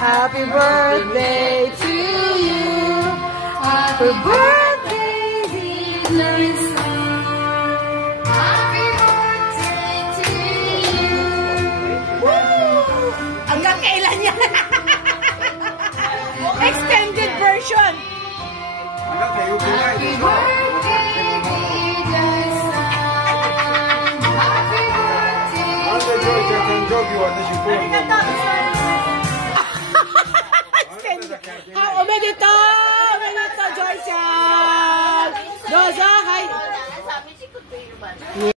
Happy birthday to you. Happy birthday, dear Larissa. Happy birthday to you. Woo! Hanggang kailan yan? Extended version. Happy birthday.